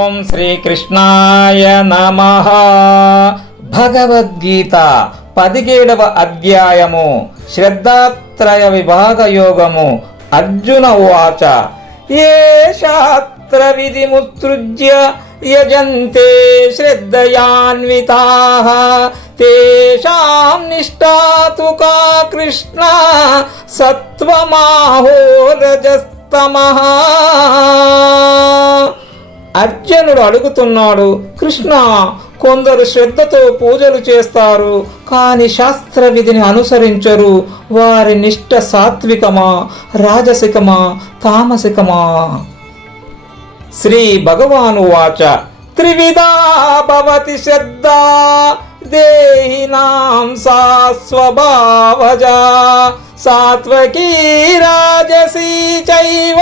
ఓం శ్రీకృష్ణాయ నమః. భగవద్గీత 17వ అధ్యాయము శ్రద్ధాత్రయ విభాగ యోగము. అర్జున ఉవాచ ఏ శాస్త్ర విధిముత్సృజ్య యజంతే శ్రద్ధయాన్వితాః తేషాం నిష్ఠా తు కా కృష్ణ సత్వమాహో రజస్తమః. అర్జునుడు అడుగుతున్నాడు, కృష్ణ, కొందరు శ్రద్ధతో పూజలు చేస్తారు, కాని శాస్త్ర విధిని అనుసరించరు. వారి నిష్ఠ సాత్వికమా, రాజసికమా, తామసికమా? శ్రీ భగవాను వాచ త్రివిధా భవతి శ్రద్ధా దేహినాం సా స్వభావజా సాత్వకీ రాజసీ చైవ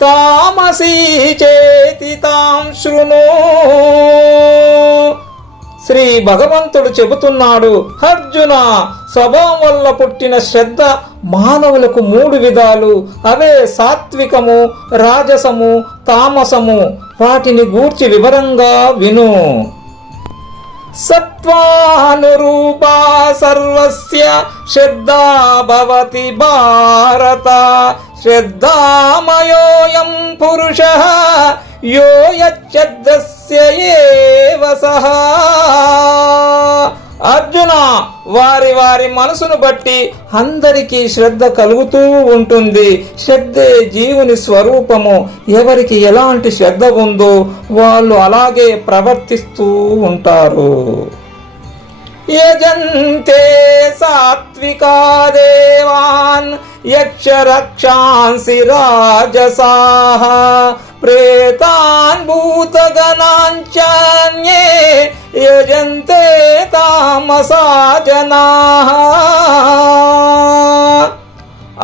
తామసీ చేతి తాం శృణు. శ్రీ భగవంతుడు చెబుతున్నాడు, అర్జున, స్వభావం వల్ల పుట్టిన శ్రద్ధ మానవులకు 3 విధాలు. అవే సాత్వికము, రాజసము, తామసము. వాటిని గూర్చి వివరంగా విను. సత్వానురూపా సర్వస్య శ్రద్ధా భవతి భారత శ్రద్ధామయోయం పురుషః యో యచ్ఛద్రస్య ఏవ సః. అర్జున, వారి వారి మనసును బట్టి అందరికీ శ్రద్ధ కలుగుతూ ఉంటుంది. శ్రద్ధే జీవుని స్వరూపము. ఎవరికి ఎలాంటి శ్రద్ధ ఉందో వాళ్ళు అలాగే ప్రవర్తిస్తూ ఉంటారు. యజంతే సాత్వికా దేవాన్ యక్షరక్షాంసి రాజసాః ప్రేతాన్ భూతగణాంచాన్యే యజంతే తామసా జనాః.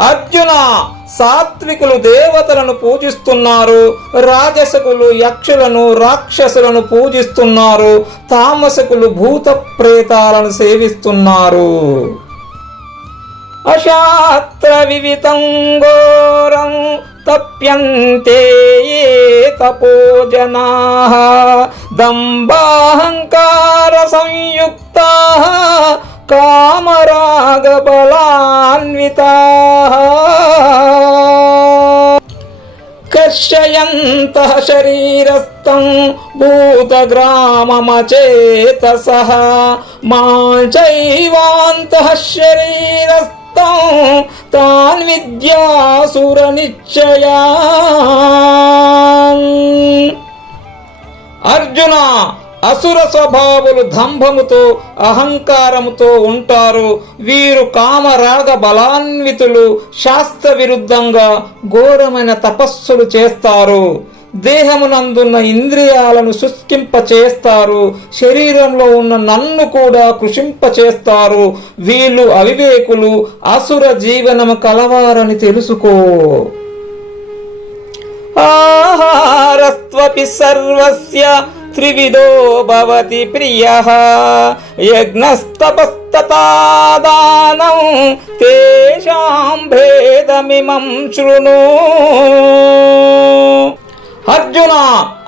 అర్జున, సాత్వికులు దేవతలను పూజిస్తున్నారు, రాజసకులు యక్షులను, రాక్షసులను పూజిస్తున్నారు, తామసకులు భూత ప్రేతాలను సేవిస్తున్నారు. అశాస్త్ర వివితం ఘోరం తప్యంతే ఏ తపోజనాః దంభాహంకార సంయుక్తాః కామరాగ బలాన్వితాః కర్షయంతః శరీరస్థం భూతగ్రామమచేతసః మాంచైవాంతః శరీరస్థం తాన్ విద్యాసుర నిశ్చయాన్. అర్జున, అసుర స్వభావులు దంభముతో, అహంకారముతో ఉంటారు. వీరు కామరాగ బలాన్వితులు. శాస్త్ర విరుద్ధంగా ఘోరమైన తపస్సులు చేస్తారు. దేహమునందున్న ఇంద్రియాలను శుష్కింప చేస్తారు. శరీరంలో ఉన్న నన్ను కూడా కృషింప చేస్తారు. వీళ్ళు అవివేకులు, అసుర జీవనము కలవారని తెలుసుకో. ఆహారస్త్వపి సర్వస్య త్రివిధో భవతి ప్రియః యజ్ఞస్తపస్తథా దానం తేషాం భేదమిమం శృణు. అర్జున,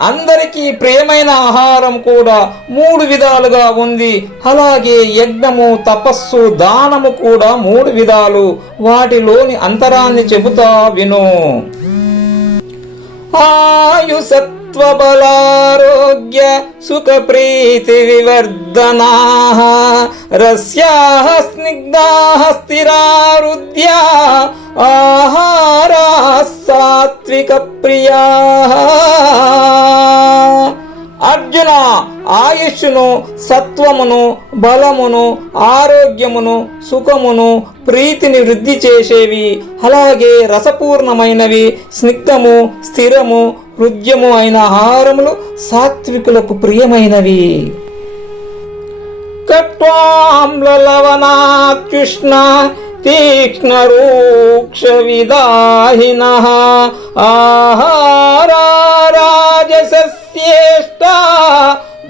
అందరికీ ప్రియమైన ఆహారం కూడా 3 విధాలుగా ఉంది. అలాగే యజ్ఞము, తపస్సు, దానము కూడా 3 విధాలు. వాటిలోని అంతరాన్ని చెబుతా విను. ఆయుసత్వబలారోగ్య సుఖ ప్రీతి వివర్ధనాః రస్యాః స్నిగ్ధాః స్థిరారుధ్యా ఆహారాః సాత్విక ప్రియాః. అర్జున, ఆయుష్ను, సత్వమును, బలమును, ఆరోగ్యమును, సుఖమును, ప్రీతిని వృద్ధి చేసేవి, అలాగే రసపూర్ణమైనవి, స్నిగ్ధము, స్థిరము, హృద్యము అయిన ఆహారములు సాత్వికులకు ప్రియమైనవి. కట్వాంలవనాత్యుష్ణ తీక్ష్ణ రూక్ష విదాహినః ఆహారా రాజసస్యేష్ట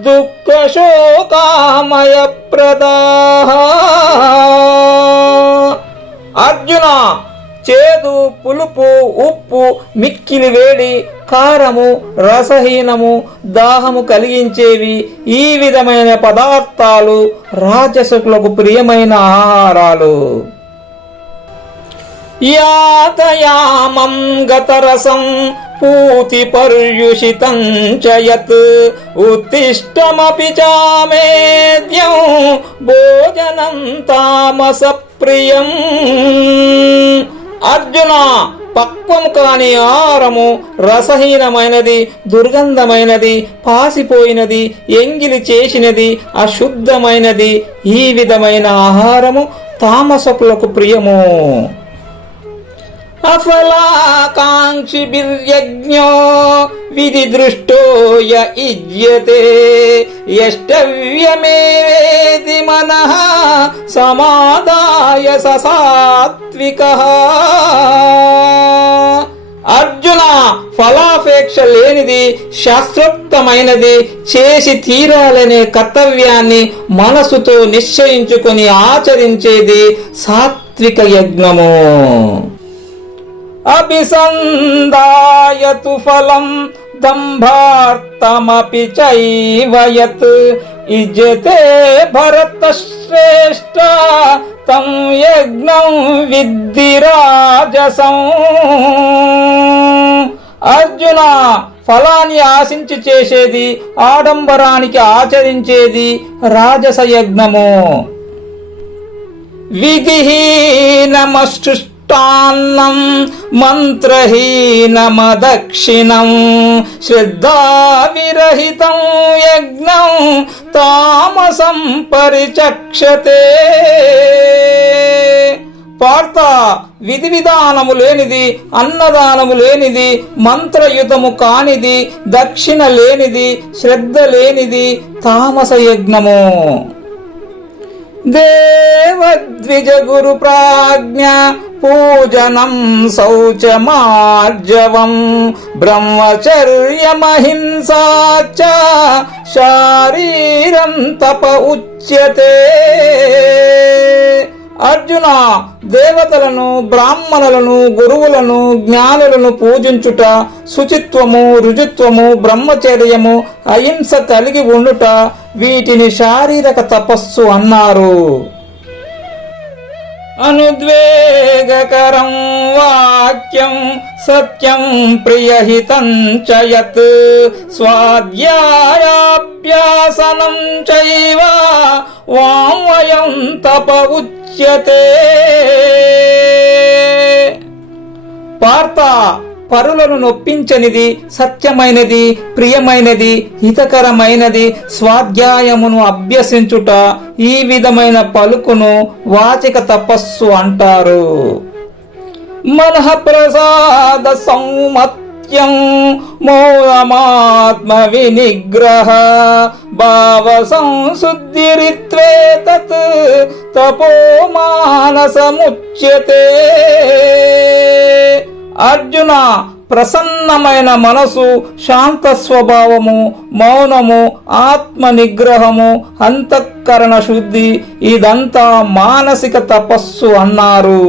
దుఃఖ శోకామయ ప్రదాః. అర్జున, చేదు, పులుపు, ఉప్పు, మిక్కిలి వేడి, కారము, రసహీనము, దాహము కలిగించేవి ఈ విధమైన పదార్థాలు రాజసుకులకు ప్రియమైన ఆహారాలు. యాతయామం గతరసం పూతి పర్యుషితం చ యత్ ఉత్తిష్టమపి చామేద్యం భోజనం తామస ప్రియం. అర్జున, పక్వం కాని ఆహారము రసహీనమైనది, దుర్గంధమైనది, పాసిపోయినది, ఎంగిలి చేసినది, అశుద్ధమైనది ఈ విధమైన ఆహారము తామసకులకు ప్రియము. అఫలాకాంక్షిభిర్యజ్ఞో విధి దృష్టో య యుజ్యతే యష్టవ్యమేవేతి మనః సమాదాయ సాత్వికః. అర్జున, ఫలాపేక్ష లేనిది, శాస్త్రోక్తమైనది, చేసి తీరాలనే కర్తవ్యాన్ని మనసుతో నిశ్చయించుకొని ఆచరించేది సాత్విక యజ్ఞము. అభిసందాయతు ఫలం దంభార్థమపి చైవ యత్ యుజ్యతే భరతశ్రేష్ఠ తం యజ్ఞం విద్ధి రాజసం. అర్జున, ఫలాన్ని ఆశించి చేసేది, ఆడంబరానికి ఆచరించేది రాజస యజ్ఞము. విధిహీనమశ్చుష్టాన్నం మంత్రహీనమదక్షిణం శ్రద్ధావిరహితం యజ్ఞం తామసం పరిచక్షతే. పార్త, విధి విధానము లేనిది, అన్నదానము లేనిది, మంత్రయుతము కానిది, దక్షిణ లేనిది, శ్రద్ధ లేనిది తామస యజ్ఞము. దేవద్విజ గురు ప్రాజ్ఞ పూజనం శౌచమార్జవం బ్రహ్మచర్యమహింసా చ శారీరం తప ఉచ్యతే. అర్జున, దేవతలను, బ్రాహ్మణులను, గురువులను, జ్ఞానులను పూజించుట, శుచిత్వము, రుజుత్వము, బ్రహ్మచర్యము, అహింస కలిగి ఉండుట వీటిని శారీరక తపస్సు అన్నారు. అనుద్వేగకరం వాక్యం సత్యం ప్రియహితం చ యత్ స్వాధ్యాయాభ్యాసనం చైవ వాంగ్మయం తప ఉచ్యతే. పార్త, పరులను నొప్పించనిది, సత్యమైనది, ప్రియమైనది, హితకరమైనది స్వాధ్యాయమును అభ్యసించుట ఈ విధమైన పలుకును వాచిక తపస్సు అంటారు. మనః ప్రసాద సౌమత్యం మౌనమాత్మ వినిగ్రహ భావ సంశుద్ధిరిత్వేతత్ తపో మానసముచ్యతే. అర్జున, ప్రసన్నమైన మనసు, శాంత స్వభావము, మౌనము, ఆత్మ నిగ్రహము, అంతఃకరణ శుద్ధి ఇదంతా మానసిక తపస్సు అన్నారు.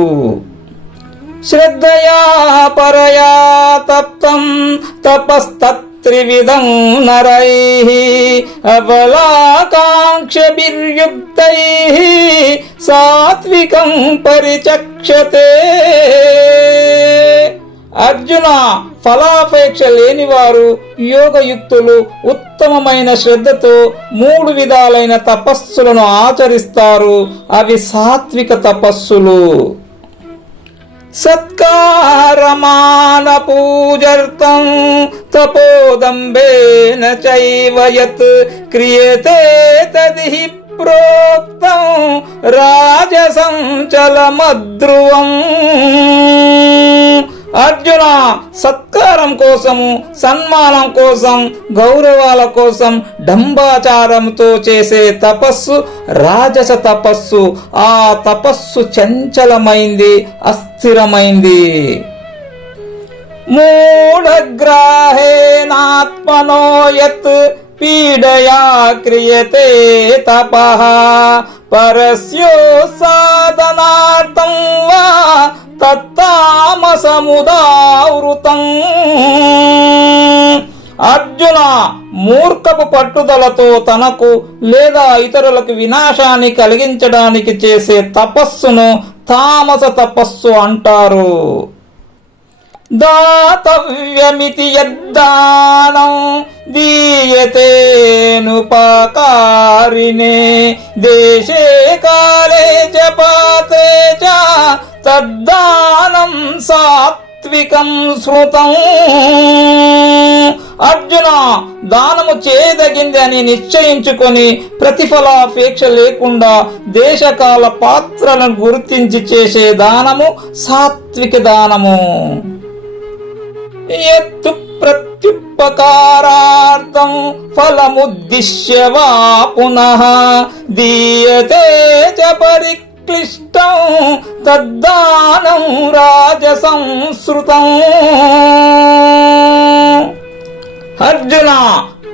శ్రద్ధయా పరయా తప్తం తపస్తత్రివిధం నరైః అబలాకాంక్షభిర్యుక్తైః సాత్వికం పరిచక్షతే. అర్జున, ఫలాపేక్ష లేనివారు, యోగయుక్తులు ఉత్తమమైన శ్రద్ధతో 3 విధాలైన తపస్సులను ఆచరిస్తారు. అవి సాత్విక తపస్సులు. సత్కారమాన పూజర్తం తపోదంబేన చైవ యత్ క్రియతే తదిహి ప్రోక్తం రాజసం చలమద్రువం. అర్జున, సత్కారం కోసము, సన్మానం కోసం, గౌరవాల కోసం డంబాచారంతో చేసే తపస్సు రాజస తపస్సు. ఆ తపస్సు చంచలమైంది, అస్థిరమైంది. మూఢగ్రాహేనాత్మనో యత్ పీడయా క్రియతే తపః పరస్యో సాధనార్థం వా తత్తామసముచ్యతే. సముదావృతం. అర్జున, మూర్ఖపు పట్టుదలతో తనకు లేదా ఇతరులకు వినాశాన్ని కలిగించడానికి చేసే తపస్సును తామస తపస్సు అంటారు. దాతవ్యమితి యద్దానం దీయతేనుపకారిణే దేశే కాలే చ పాత్రే చ తద్దానం సాత్వికం శృతం. అర్జున, దానము చేయదగింది అని నిశ్చయించుకొని ప్రతిఫలాపేక్ష లేకుండా దేశకాల పాత్రలను గుర్తించి చేసే దానము సాత్విక దానము. యత్తు ప్రత్యుపకారార్థం ఫలముద్దిశ్య వా పునః దీయతే చ పరిక్లిష్టం తద్దానం రాజసంస్కృతం. అర్జున,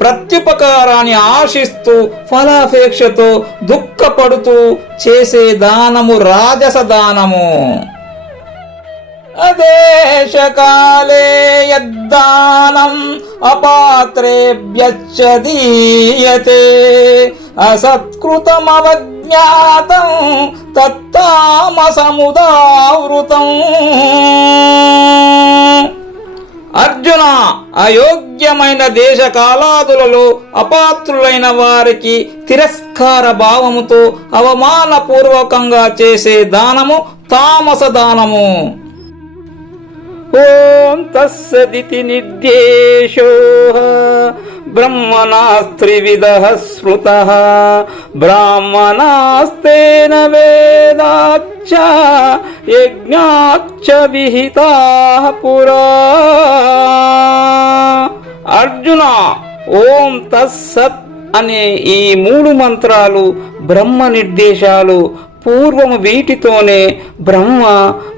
ప్రత్యుపకారాన్ని ఆశిస్తూ ఫలాపేక్షతో దుఃఖపడుతూ చేసే దానము రాజస దానము. అదేశకాలే యద్దానం అపాత్రేభ్యశ్చ దీయతే అసత్కృతమవజ్ఞాతం తత్తామసముదావృతం. అర్జున, అయోగ్యమైన దేశకాలాదులలో అపాత్రులైన వారికి తిరస్కార భావముతో అవమానపూర్వకంగా చేసే దానము తామస దానము. ఓం తస్సదితి నిర్దేశో బ్రహ్మణాస్త్రివిధః స్మృతః బ్రాహ్మణాస్తేన వేదాచ్చ యజ్ఞాచ్చ విహితాః పురా. అర్జున, ఓం తస్సత్ అనే ఈ 3 మంత్రాలు బ్రహ్మ నిర్దేశాలు. పూర్వము వీటితోనే బ్రహ్మ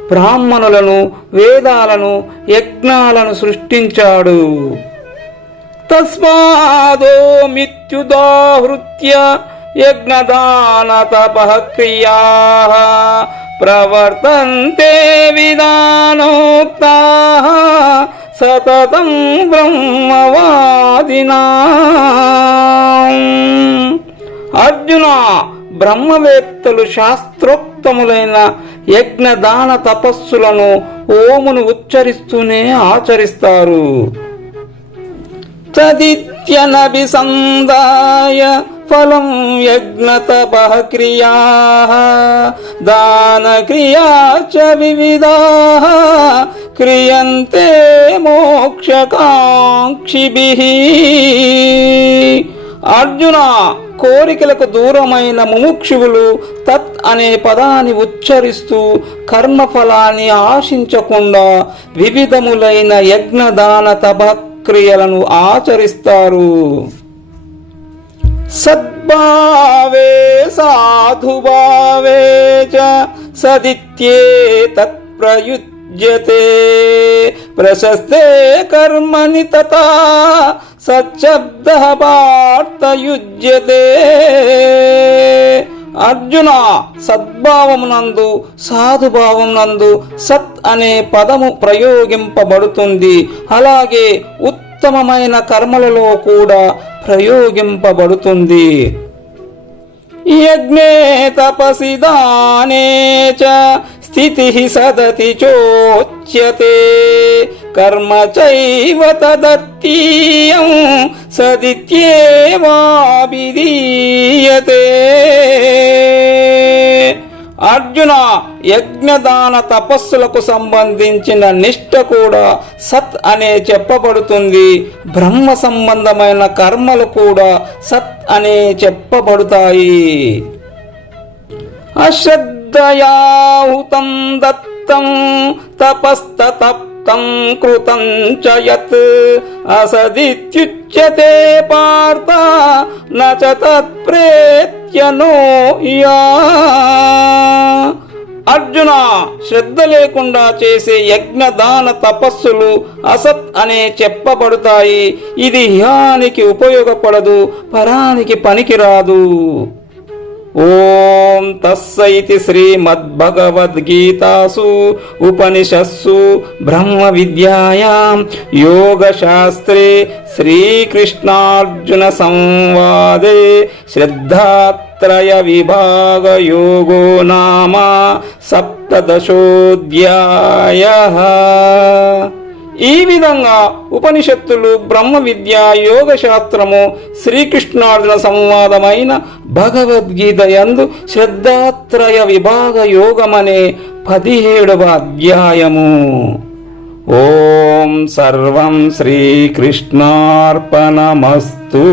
బ్రాహ్మణులను, వేదాలను, యజ్ఞాలను సృష్టించాడు. తస్మాదో మిత్యుదాహృత్య యజ్ఞదాన తపః క్రియాః ప్రవర్తంతే విధానోక్తాః సతతం బ్రహ్మవాదినాం. అర్జున, బ్రహ్మవేత్తలు శాస్త్రోక్తములైన యజ్ఞదాన తపస్సులను ఓమును ఉచ్చరిస్తూనే ఆచరిస్తారు. తదిత్యనభిసందాయ ఫలం యజ్ఞ తపః క్రియాః దాన క్రియాశ్చ వివిధాః క్రియంతే మోక్షకాంక్షిభిః. అర్జున, కోరికలకు దూరమైన ముముక్షువులు తత్ అనే పదాన్ని ఉచ్చరిస్తూ కర్మఫలాన్ని ఆశించకుండా వివిధములైన యజ్ఞదాన తపక్రియలను ఆచరిస్తారు. సద్భావే సాధుభావే చ సదిత్యేతత్ ప్రయుజ్యతే ప్రశస్తే కర్మణి తథా సచ్చబ్దః వార్తయుజ్యతే. అర్జున, సద్భావమునందు సాధుభావమునందు సత్ అనే పదము ప్రయోగింపబడుతుంది. అలాగే ఉత్తమమైన కర్మలలో కూడా ప్రయోగింపబడుతుంది. యజ్ఞే తపసి దానే చ స్థితిః సదతి చోచ్యతే కర్మ చైవ తదర్థీయం సదిత్యేవాభిధీయతే. అర్జున, యజ్ఞదాన తపస్సులకు సంబంధించిన నిష్ఠ కూడా సత్ అనే చెప్పబడుతుంది. బ్రహ్మ సంబంధమైన కర్మలు కూడా సత్ అనే చెప్పబడుతాయి. అశ్రద్ధయాహుతం దత్తం తపస్తప్తం కృతం చ యత్ అసదిత్యుచ్యతే పార్థ న చ తత్ప్రేత్యనో యా. అర్జున, శ్రద్ధ లేకుండా చేసే యజ్ఞదాన తపస్సులు అసత్ అనే చెప్పబడతాయి. ఇది ఇహానికి ఉపయోగపడదు, పరానికి పనికిరాదు. ఓం తస్సైతి శ్రీమద్భగవద్గీతాసు ఉపనిషత్సు బ్రహ్మ విద్యాయాం యోగశాస్త్రే శ్రీకృష్ణార్జున సంవాదే శ్రద్ధాత్రయ విభాగ యోగో నామ సప్తదశోధ్యాయః. ఈ విధంగా ఉపనిషత్తులు, బ్రహ్మ విద్య, యోగ శాస్త్రము, శ్రీకృష్ణార్జున సంవాదమైన భగవద్గీత యందు శ్రద్ధాత్రయ విభాగ యోగమనే 17వ అధ్యాయము. ఓం సర్వం శ్రీకృష్ణార్పణమస్తు.